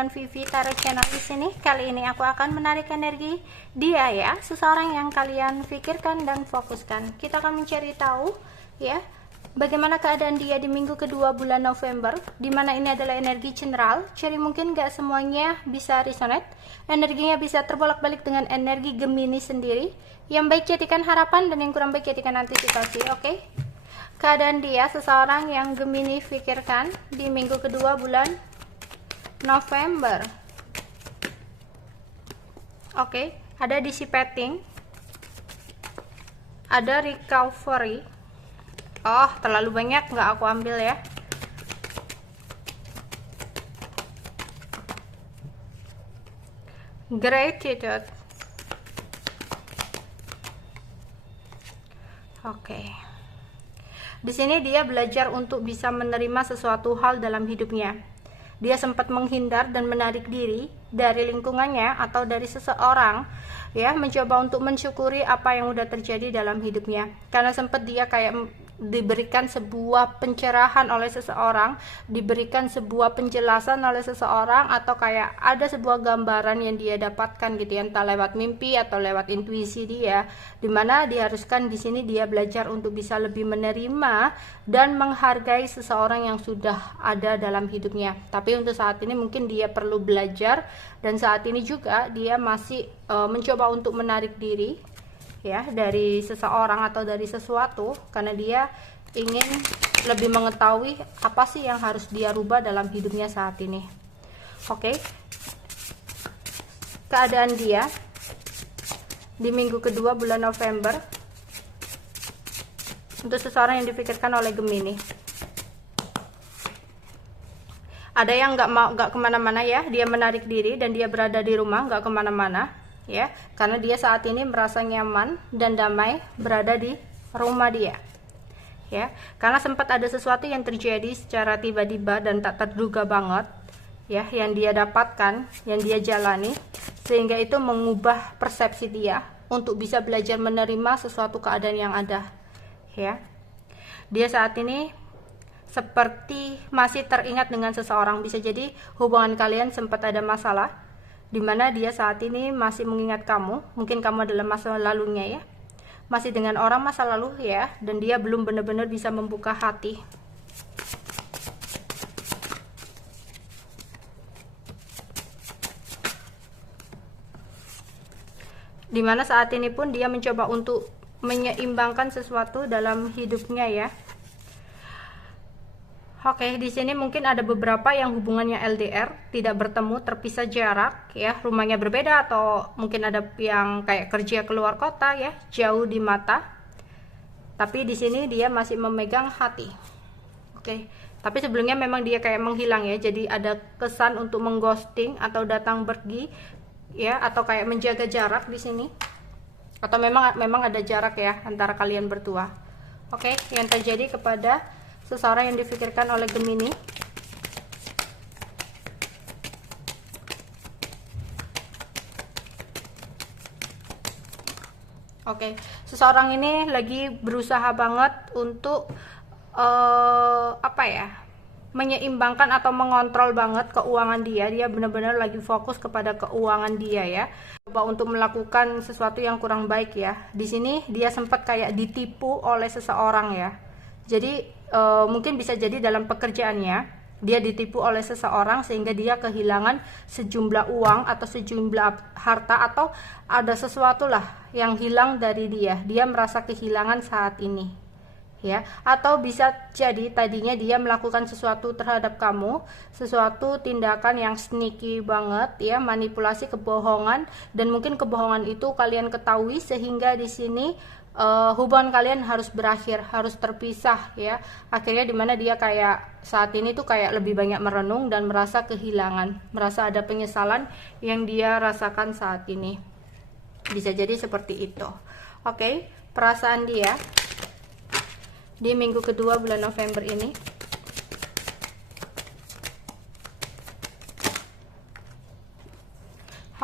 dengan Vivi Tarot Channel di sini. Kali ini aku akan menarik energi dia ya, seseorang yang kalian pikirkan dan fokuskan. Kita akan mencari tahu ya, bagaimana keadaan dia di minggu kedua bulan November, dimana ini adalah energi general. Jadi mungkin gak semuanya bisa resonate, energinya bisa terbolak-balik dengan energi Gemini sendiri. Yang baik jadikan harapan dan yang kurang baik jadikan antisipasi. Oke? Keadaan dia, seseorang yang Gemini pikirkan di minggu kedua bulan November. Oke, ada dissipating, ada recovery. Oh, terlalu banyak, nggak aku ambil ya. Gratitude. Oke. Di sini dia belajar untuk bisa menerima sesuatu hal dalam hidupnya. Dia sempat menghindar dan menarik diri dari lingkungannya atau dari seseorang, ya, mencoba untuk mensyukuri apa yang udah terjadi dalam hidupnya. Karena sempat dia kayak diberikan sebuah pencerahan oleh seseorang, diberikan sebuah penjelasan oleh seseorang, atau kayak ada sebuah gambaran yang dia dapatkan gitu ya, entah lewat mimpi atau lewat intuisi dia, dimana diharuskan di sini dia belajar untuk bisa lebih menerima dan menghargai seseorang yang sudah ada dalam hidupnya. Tapi untuk saat ini mungkin dia perlu belajar, dan saat ini juga dia masih mencoba untuk menarik diri ya dari seseorang atau dari sesuatu, karena dia ingin lebih mengetahui apa sih yang harus dia rubah dalam hidupnya saat ini. Oke, keadaan dia di minggu kedua bulan November untuk seseorang yang dipikirkan oleh Gemini. Ada yang nggak kemana-mana ya, dia menarik diri dan dia berada di rumah, nggak kemana-mana ya, karena dia saat ini merasa nyaman dan damai berada di rumah dia ya, karena sempat ada sesuatu yang terjadi secara tiba-tiba dan tak terduga banget ya, yang dia dapatkan, yang dia jalani, sehingga itu mengubah persepsi dia untuk bisa belajar menerima sesuatu keadaan yang ada ya. Dia saat ini seperti masih teringat dengan seseorang, bisa jadi hubungan kalian sempat ada masalah, dimana dia saat ini masih mengingat kamu, mungkin kamu adalah masa lalunya ya, masih dengan orang masa lalu ya, dan dia belum benar-benar bisa membuka hati. Dimana saat ini pun dia mencoba untuk menyeimbangkan sesuatu dalam hidupnya ya. Oke, di sini mungkin ada beberapa yang hubungannya LDR, tidak bertemu, terpisah jarak ya, rumahnya berbeda, atau mungkin ada yang kayak kerja keluar kota ya, jauh di mata. Tapi di sini dia masih memegang hati. Oke, tapi sebelumnya memang dia kayak menghilang ya, jadi ada kesan untuk mengghosting atau datang pergi ya, atau kayak menjaga jarak di sini. Atau memang ada jarak ya antara kalian berdua. Oke, yang terjadi kepada seseorang yang difikirkan oleh Gemini. Oke, seseorang ini lagi berusaha banget untuk apa ya, menyeimbangkan atau mengontrol banget keuangan dia. Dia benar-benar lagi fokus kepada keuangan dia ya, coba untuk melakukan sesuatu yang kurang baik ya. Di sini dia sempat kayak ditipu oleh seseorang ya. Jadi mungkin bisa jadi dalam pekerjaannya dia ditipu oleh seseorang sehingga dia kehilangan sejumlah uang atau sejumlah harta, atau ada sesuatu lah yang hilang dari dia. Dia merasa kehilangan saat ini ya, atau bisa jadi tadinya dia melakukan sesuatu terhadap kamu, sesuatu tindakan yang sneaky banget ya, manipulasi, kebohongan, dan mungkin kebohongan itu kalian ketahui sehingga di sini hubungan kalian harus berakhir, harus terpisah ya. Akhirnya dimana dia kayak saat ini tuh kayak lebih banyak merenung dan merasa kehilangan, merasa ada penyesalan yang dia rasakan saat ini. Bisa jadi seperti itu. Oke, perasaan dia di minggu kedua bulan November ini.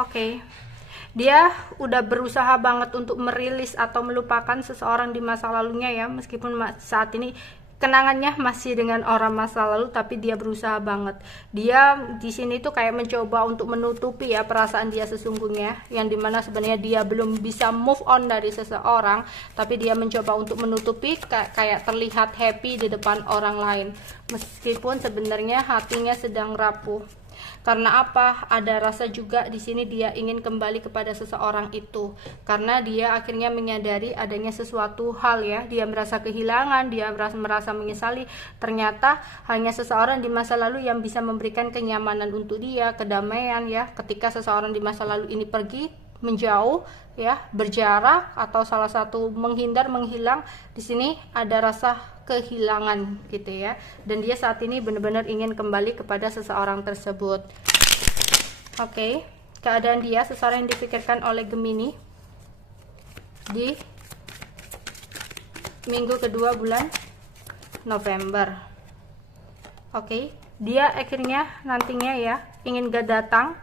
Oke, dia udah berusaha banget untuk merilis atau melupakan seseorang di masa lalunya ya, meskipun saat ini kenangannya masih dengan orang masa lalu, tapi dia berusaha banget. Dia di sini tuh kayak mencoba untuk menutupi ya perasaan dia sesungguhnya, yang dimana sebenarnya dia belum bisa move on dari seseorang, tapi dia mencoba untuk menutupi kayak terlihat happy di depan orang lain, meskipun sebenarnya hatinya sedang rapuh. Karena apa? Ada rasa juga di sini dia ingin kembali kepada seseorang itu. Karena dia akhirnya menyadari adanya sesuatu hal ya. Dia merasa kehilangan, dia merasa menyesali. Ternyata hanya seseorang di masa lalu yang bisa memberikan kenyamanan untuk dia, kedamaian ya. Ketika seseorang di masa lalu ini pergi, menjauh ya, berjarak atau salah satu menghindar, menghilang, di sini ada rasa kehilangan gitu ya, dan dia saat ini benar-benar ingin kembali kepada seseorang tersebut. Oke, keadaan dia, seseorang yang dipikirkan oleh Gemini di minggu kedua bulan November. Oke, dia akhirnya nantinya ya ingin datang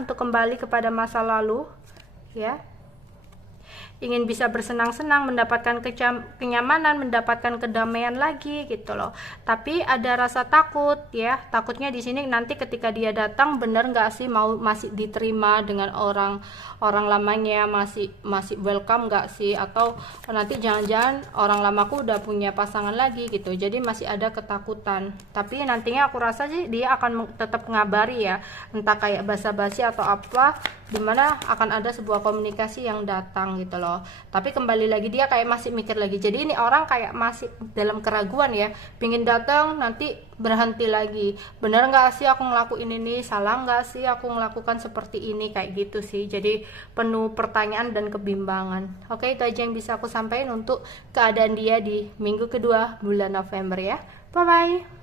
untuk kembali kepada masa lalu ya, ingin bisa bersenang-senang, mendapatkan kenyamanan, mendapatkan kedamaian lagi gitu loh. Tapi ada rasa takut ya, takutnya di sini nanti ketika dia datang bener nggak sih, masih diterima dengan orang lamanya, masih welcome nggak sih, atau nanti jangan-jangan orang lamaku udah punya pasangan lagi gitu. Jadi masih ada ketakutan. Tapi nantinya aku rasa sih dia akan tetap ngabari ya, entah kayak basa-basi atau apa, dimana akan ada sebuah komunikasi yang datang gitu loh. Tapi kembali lagi dia kayak masih mikir lagi. Jadi ini orang kayak masih dalam keraguan ya, pingin datang nanti berhenti lagi, bener nggak sih aku ngelakuin ini, salah nggak sih aku melakukan seperti ini, kayak gitu sih. Jadi penuh pertanyaan dan kebimbangan. Oke, itu aja yang bisa aku sampaikan untuk keadaan dia di minggu kedua bulan November ya. Bye bye.